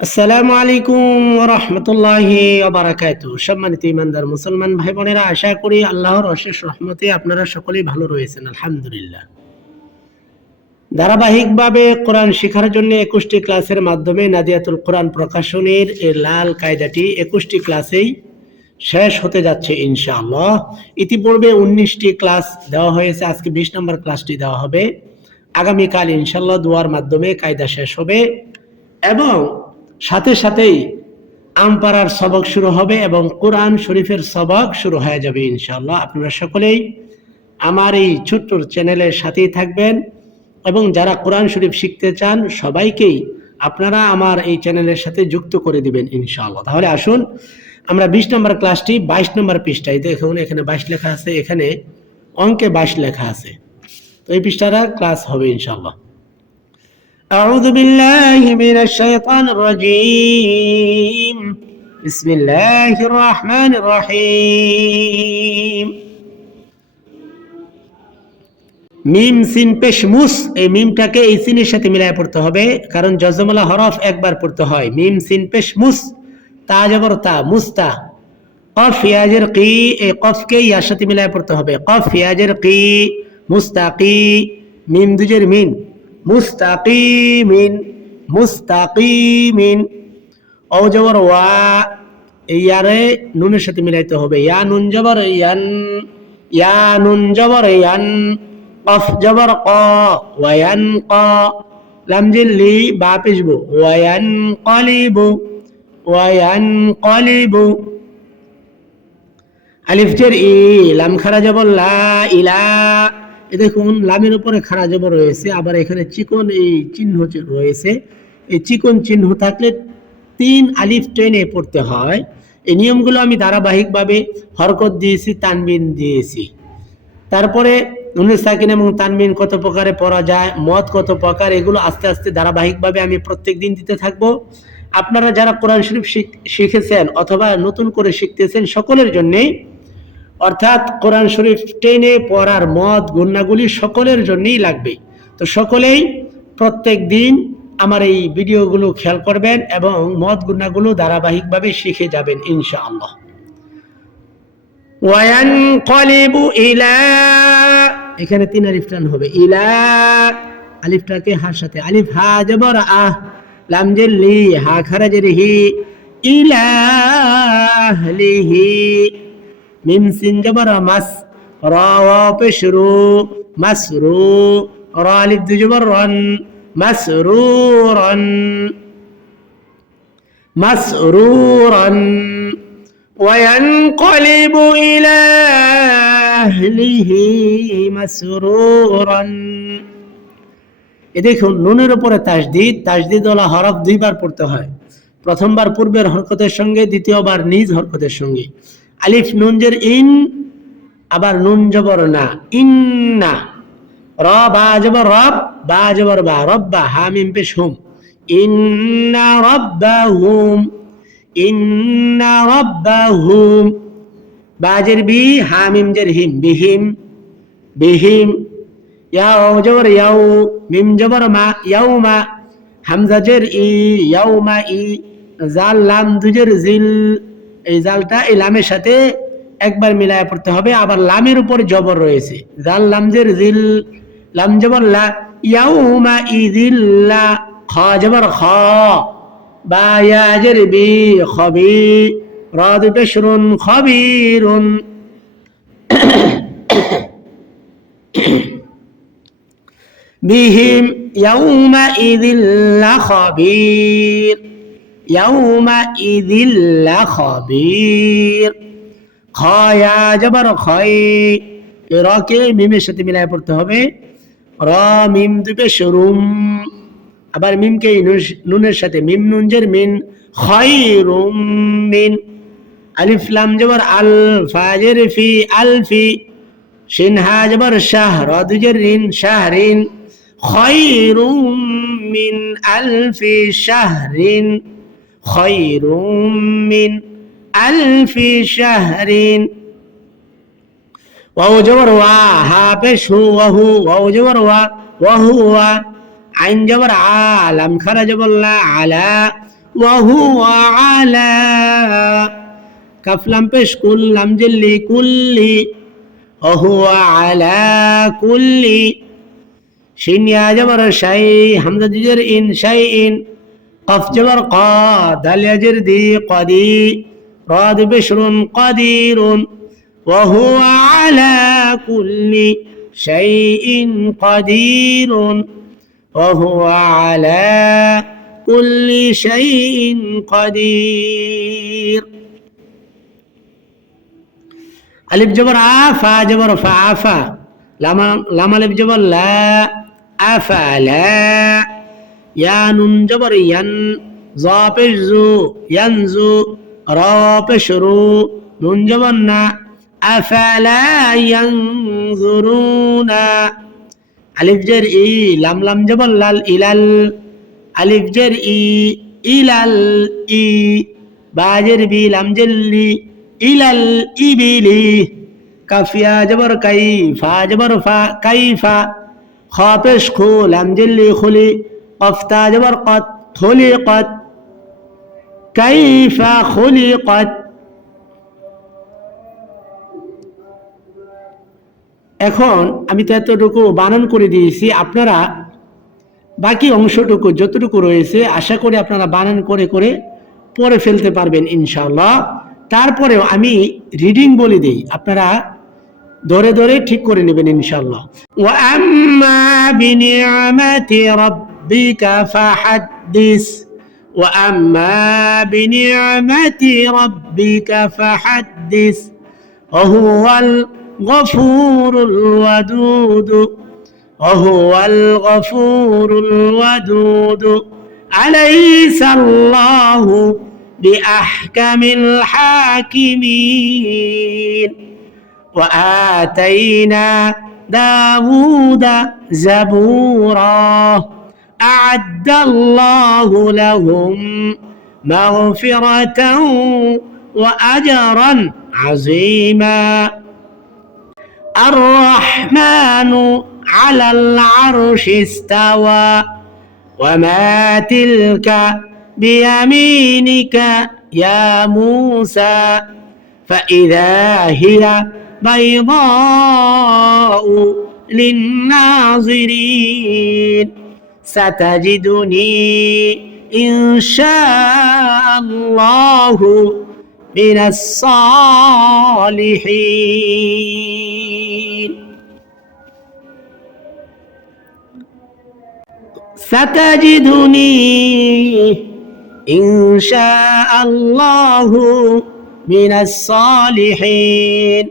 আসসালামু আলাইকুম রহমতুল্লাহি বারাকাত সম্মানিত ইমানদার মুসলমান ভাই বোনেরা আশা করি আল্লাহর অশেষ রহমতে আপনারা সকলেই ভালো রয়েছেন, আলহামদুলিল্লাহ। ধারাবাহিকভাবে কোরআন শেখার জন্য একুশটি ক্লাসের মাধ্যমে নাদিয়াতুল কোরআন প্রকাশনের লাল কায়দাটি একুশটি ক্লাসেই শেষ হতে যাচ্ছে ইনশাআল্লাহ। ইতিপূর্বে উনিশটি ক্লাস দেওয়া হয়েছে, আজকে বিশ নম্বর ক্লাসটি দেওয়া হবে। আগামীকাল ইনশাল্লাহ দুয়ার মাধ্যমে কায়দা শেষ হবে এবং সাথে সাথেই আমপাড়ার সবক শুরু হবে এবং কোরআন শরীফের সবক শুরু হয়ে যাবে ইনশাল্লাহ আপনারা সকলেই আমার এই ছোট্ট চ্যানেলের সাথেই থাকবেন এবং যারা কোরআন শরীফ শিখতে চান, সবাইকেই আপনারা আমার এই চ্যানেলের সাথে যুক্ত করে দিবেন ইনশাআল্লাহ। তাহলে আসুন, আমরা বিশ নম্বর ক্লাসটি বাইশ নম্বর পৃষ্ঠায় দেখুন, এখানে বাইশ লেখা আছে, এখানে অঙ্কে বাইশ লেখা আছে। তো এই পৃষ্ঠাটা ক্লাস হবে ইনশাআল্লাহ। أعوذ بالله من الشيطان الرجيم بسم الله الرحمن الرحيم মিম সিন পেশ মুস এই মিমটাকে এই সিনের সাথে মিলায় পড়তে হবে কারণ জজমলা হরফ একবার পড়তে হয় মিম সিন পেশ মুস তা জবর তা মুস্তা কফ ফিয়াজের কি এই কফকে ইয়ার সাথে মিলায় পড়তে হবে কফ ফিয়াজের কি মুস্তাকি মিম দুজের মিন মুস্তাকিমিন মুস্তাকিমিন। ও জবর ওয়া ইয়ারে নুনের সাথে মিলাইতে হবে। ইয়া নুন জবর ইয়ান, ইয়া নুন জবর ইয়ান, কফ জবর ক, ওয়ায়ান ক। লাম জিল্লি বা পিসবু ওয়ায়ান কলিবু ওয়ায়ান কলিবু। আলিফ জের ই, লাম খারা জবর লা ইলা। এ দেখুন, লামের উপরে খাড়া জবর রয়েছে, আবার এখানে চিকন এই চিহ্ন রয়েছে। এই চিকন চিহ্ন থাকলে তিন আলিফ টেনে পড়তে হয়। এই নিয়মগুলো আমি ধারাবাহিকভাবে হরকত দিয়েছি, তানবিন দিয়েছি। তারপরে নুনের সাকিন এবং তানবিন কত প্রকারে পড়া যায় মত কত প্রকার, এগুলো আস্তে আস্তে ধারাবাহিকভাবে আমি প্রত্যেক দিন দিতে থাকব। আপনারা যারা কোরআন শরীফ শিখ- শিখেছেন অথবা নতুন করে শিখতেছেন, সকলের জন্যেই অর্থাৎ কোরআন শরীফ টেনে পড়ার মত গুন্নাগুলি সকলের জন্যই লাগবে। তো সকলেই প্রত্যেক দিন আমার এই ভিডিওগুলো খেয়াল করবেন এবং মত গুণাগুলো ধারাবাহিকভাবে শিখে যাবেন, ইনশাআল্লাহ। ওয়ায়ানকলিবু ইলা, এখানে তিন আলিফ টান হবে। ইলা, আলিফটাকে হার সাথে। আলিফ হা জবর আহ লাম লি, হা খারাজের হি ইলা আহলিহি মিম সিন জবর মাস র ওয়া পেশ রু মাসরু র আলিফ দু জবর রন মাসরুরন مسرورا وينقلب إلى أهله مسرورا এ দেখুন নুনের উপরে তাসদিদ তাসদিদ ওলা হরফ দুইবার পড়তে হয় প্রথমবার পূর্বের হরকতের সঙ্গে দ্বিতীয়বার নিজ হরকতের সঙ্গে আলিফ নুনজের ইন, আবার নুন জবর না, ইন্না। র, বা জবর রব, বা জবর বা রব্বা, হামিম পেশ হুম। ইন্না রব্বাহুম ইন্না রব্বাহুম। বাজের বি, হামিম জের হিম, বিহিম বিহিম। ইয়াও জবর ইয়াও, মিম জবর মা ইয়াউমা হামজা জের ই ইয়াউমা ই, জাল, লাম দুজের জিল। এই জালটা এই লামের সাথে একবার মিলায় পড়তে হবে। আবার লামের উপর জবর রয়েছে। জাল লামজের জিল, লাম জবর লা, ইয়াউমা ইদিল্লা খ জবর খ, বা ইয়াজের বি খবি, রদ বেশরুন খবিরুন। বিহিম, ইয়াউমা ইদিল্লা খবির। يومئذ لخبير খয়া জবর খয় রকে মিমের সাথে মিলায় পড়তে হবে র মিম দুপে শুরুম আবার মিমকে নুন- নুনের সাথে মিম নুনজের মিন খয়রুম মিন আলিফ লাম জবর আল ফাজের ফি আলফি শিন হা জবর শাহ র দুজের রিন শাহরিন খয়রুম মিন আলফি শাহরিন خير من ألف شهر وهو جبر وا ها بش هو وهو وهو جبر وا وهو عن جبر عالم خرج بالله على وهو على كفلم بش كلم جلي كلي وهو على كلي شين يا جبر شيء حمد جر إن شيء قف جبر قا دل يجر دي قدي راد بشر قدير وهو على كل شيء قدير وهو على كل شيء قدير ألف جبر عافا جبر فعافا لما لما ألف جبر لا أفا ইয়ানুন জবর ইয়ান জপেশ জু ইয়ানজু নুন জবর না আফালা ইয়ানজুরুনা আলিফ জের ই লাম লাম জবর লাল ইলাল আলিফ ই ইলাল ই বাজের বি লাম জেল্লি ইলাল ইবিলি কাফিয়া জবর কাই ফা কাইফা খাপেশ খু লাম জেল্লি খুলি খুলি কত কাইফা খুলি কত এখন আমি তো এতটুকু বানান করে দিয়েছি, আপনারা বাকি অংশটুকু যতটুকু রয়েছে, আশা করি আপনারা বানান করে করে পরে ফেলতে পারবেন ইনশাল্লাহ তারপরেও আমি রিডিং বলে দিই, আপনারা ধরে ধরে ঠিক করে নেবেন ইনশাল্লাহ ربك فحدث. وأما بنعمة ربك فحدث. وهو الغفور الودود. وهو الغفور الودود. أليس الله بأحكم الحاكمين؟ وآتينا داود زبوراً. أعد الله لهم مغفرة وأجرا عظيما. الرحمن على العرش استوى وما تلك بيمينك يا موسى فإذا هي بيضاء للناظرين. ستجدني إن شاء الله من الصالحين ستجدني إن شاء الله من الصالحين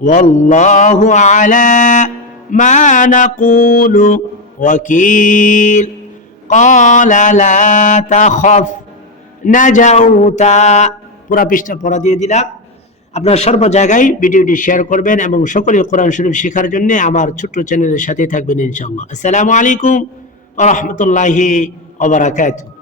والله على ما نقول وكيل قال لا تخف نجوت পুরা পৃষ্ঠা পড়া দিয়ে দিলাম আপনার সর্ব জায়গায় ভিডিওটি শেয়ার করবেন এবং সকলে কোরআন শরীফ শেখার জন্য আমার ছোট্ট চ্যানেলের সাথে থাকবেন ইনশাআল্লাহ আসসালামু আলাইকুম ওয়া রাহমাতুল্লাহি ওয়া বারাকাতুহু